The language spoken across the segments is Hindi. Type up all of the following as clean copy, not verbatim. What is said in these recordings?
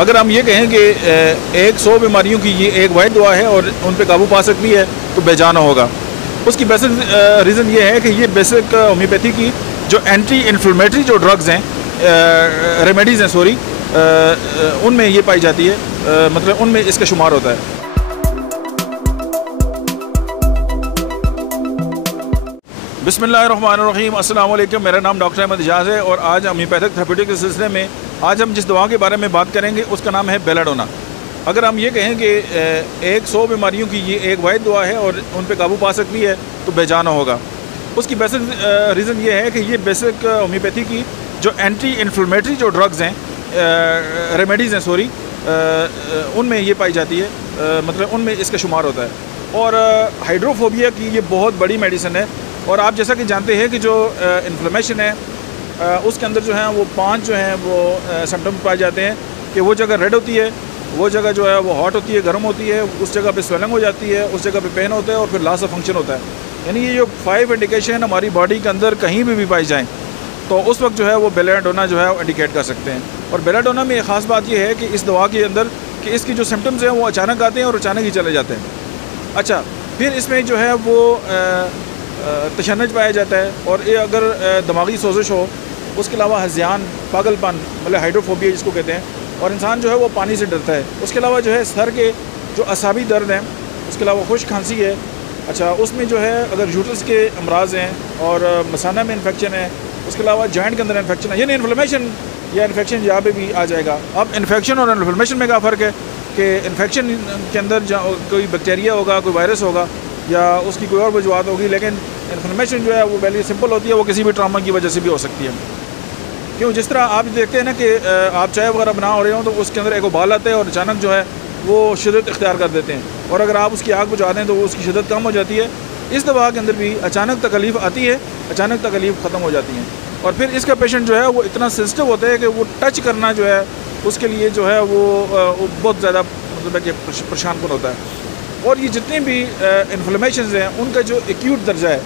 अगर हम ये कहें कि 100 बीमारियों की ये एक वाहिद दवा है और उन पर काबू पा सकती है तो बेजाना होगा। उसकी बेसिक रीज़न ये है कि ये बेसिक होम्योपैथी की जो एंटी इन्फ्लेमेटरी जो ड्रग्स हैं, रेमेडीज़ हैं सॉरी, उनमें ये पाई जाती है, मतलब उनमें इसका शुमार होता है। बिस्मिल्लाहिर्रहमानिर्रहीम, अस्सलाम वालेकुम। मेरा नाम डॉक्टर अहमद इजाज़ है और आज होम्योपैथिक थेरेप्यूटिक के सिलसिले में आज हम जिस दवा के बारे में बात करेंगे उसका नाम है बेलाडोना। अगर हम ये कहें कि 100 बीमारियों की ये एक वाहिद दवा है और उन पर काबू पा सकती है तो बेजाना होगा। उसकी बेसिक रीज़न ये है कि ये बेसिक होम्योपैथी की जो एंटी इन्फ्लेमेटरी जो ड्रग्स हैं, रेमेडीज़ हैं सॉरी, उनमें ये पाई जाती है, मतलब उनमें इसका शुमार होता है। और हाइड्रोफोबिया की ये बहुत बड़ी मेडिसिन है। और आप जैसा कि जानते हैं कि जो इन्फ्लेमेशन है उसके अंदर जो है वो 5 जो हैं वो सिम्टम पाए जाते हैं कि वो जगह रेड होती है, वो जगह जो है वो हॉट होती है, गर्म होती है, उस जगह पे स्वेलिंग हो जाती है, उस जगह पे पेन होता है और फिर लॉस ऑफ फंक्शन होता है। यानी ये जो 5 इंडिकेशन हमारी बॉडी के अंदर कहीं भी पाई जाएँ तो उस वक्त जो है वो बेलाडोना जो है वो इंडिकेट कर सकते हैं। और बेलाडोना में एक ख़ास बात यह है कि इस दवा के अंदर कि इसकी जो सिम्टम्स हैं वो अचानक आते हैं और अचानक ही चले जाते हैं। अच्छा, फिर इसमें जो है वो तशन्नुज पाया जाता है और ये अगर दिमागी सोजिश हो, उसके अलावा हज़ियान, पागलपन, मतलब हाइड्रोफोबिया जिसको कहते हैं, और इंसान जो है वो पानी से डरता है। उसके अलावा जो है सर के जो असाबी दर्द हैं, उसके अलावा खुश्क खांसी है। अच्छा, उसमें जो है अगर यूट्रस के अमराज हैं और मसाना में इन्फेक्शन है, उसके अलावा जॉइंट के अंदर इन्फेक्शन है, यानी इन्फ्लेमेशन या इन्फेक्शन यहाँ पे भी आ जाएगा। अब इन्फेक्शन और इन्फ्लेमेशन में क्या फ़र्क है कि इन्फेक्शन के अंदर कोई बैक्टीरिया होगा, कोई वायरस होगा या उसकी कोई और वजूहत होगी, लेकिन इन्फ्लेमेशन जो है वो वेरी सिंपल होती है, वो किसी भी ट्रामा की वजह से भी हो सकती है। क्यों, जिस तरह आप देखते हैं ना कि आप चाय वगैरह बना हो रहे हो तो उसके अंदर एक उबाल आता है और अचानक जो है वो शिद्दत इख्तियार कर देते हैं, और अगर आप उसकी आग बुझा दें तो वो उसकी शिद्दत कम हो जाती है। इस दवा के अंदर भी अचानक तकलीफ़ आती है, अचानक तकलीफ़ ख़त्म हो जाती है। और फिर इसका पेशेंट जो है वो इतना सेंसिटिव होता है कि वो टच करना जो है उसके लिए जो है वो बहुत ज़्यादा मतलब है कि परेशान कन होता है। और ये जितने भी इन्फ्लेमेशन हैं उनका जो एक्यूट दर्जा है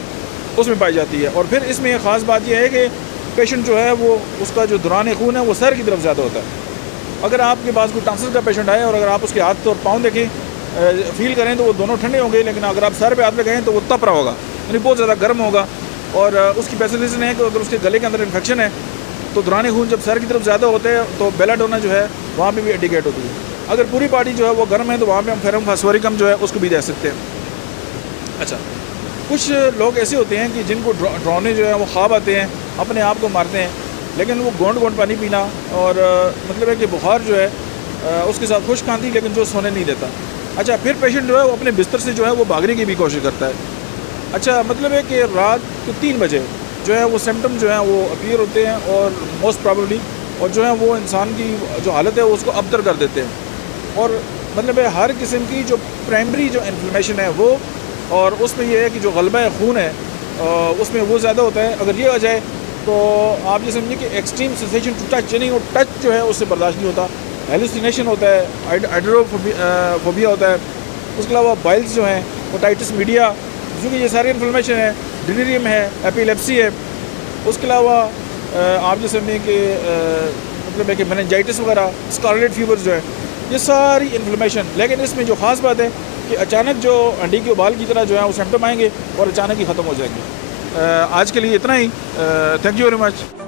उसमें पाई जाती है। और फिर इसमें एक ख़ास बात यह है कि पेशेंट जो है वो उसका जो दौरान खून है वो सर की तरफ ज़्यादा होता है। अगर आपके पास कोई टॉन्सिल का पेशेंट आए और अगर आप उसके हाथ और पाँव देखें, फील करें तो वो दोनों ठंडे होंगे, लेकिन अगर आप सर पे हाथ लगाएं तो वो तप रहा होगा, यानी बहुत ज़्यादा गर्म होगा। और उसकी बेसिक रीज़न है कि अगर उसके गले के अंदर इन्फेक्शन है तो दौरान खून जब सर की तरफ ज़्यादा होते हैं तो बेलाडोना जो है वहाँ पर भी इंडिकेट होती है। अगर पूरी बॉडी जो है वो गर्म है तो वहाँ पे हम फेरम फास्फोरिकम जो है उसको भी दे सकते हैं। अच्छा, कुछ लोग ऐसे होते हैं कि जिनको ड्रोने जो है वो ख्वाब आते हैं, अपने आप को मारते हैं, लेकिन वो गोंड गोंड पानी पीना और मतलब है कि बुखार जो है उसके साथ खुश्क खांसी, लेकिन जो सोने नहीं देता। अच्छा, फिर पेशेंट जो है वो अपने बिस्तर से जो है वो भागने की भी कोशिश करता है। अच्छा, मतलब है कि रात को 3 बजे जो है वो सिम्टम जो है वो अपीयर होते हैं और मोस्ट प्रॉबेबली और जो है वो इंसान की जो हालत है उसको अबतर कर देते हैं। और मतलब है हर किस्म की जो प्राइमरी जो इन्फ्लेमेशन है वो, और उसमें यह है कि जो गलबा खून है उसमें वो ज़्यादा होता है। अगर ये आ जाए तो आप ये समझिए कि एक्सट्रीम सेंसेशन टू टच, यानी वो टच जो है उससे बर्दाश्त नहीं होता, हेलुसिनेशन होता है, हाइड्रोफोबिया होता है। उसके अलावा बाइल्स जो हैं, ओटाइटिस मीडिया, क्योंकि ये सारी इन्फ्लेमेशन है, डिलीरियम है, एपिलेप्सी है। उसके अलावा आप जो समझिए कि मतलब है कि मेनिंजाइटिस वगैरह, स्कारलेट फीवर जो है, ये सारी इन्फ्लेमेशन। लेकिन इसमें जो ख़ास बात है कि अचानक जो अंडी के उबाल की तरह जो है वो सिम्टम आएंगे और अचानक ही ख़त्म हो जाएंगे। आज के लिए इतना ही। Thank you very much.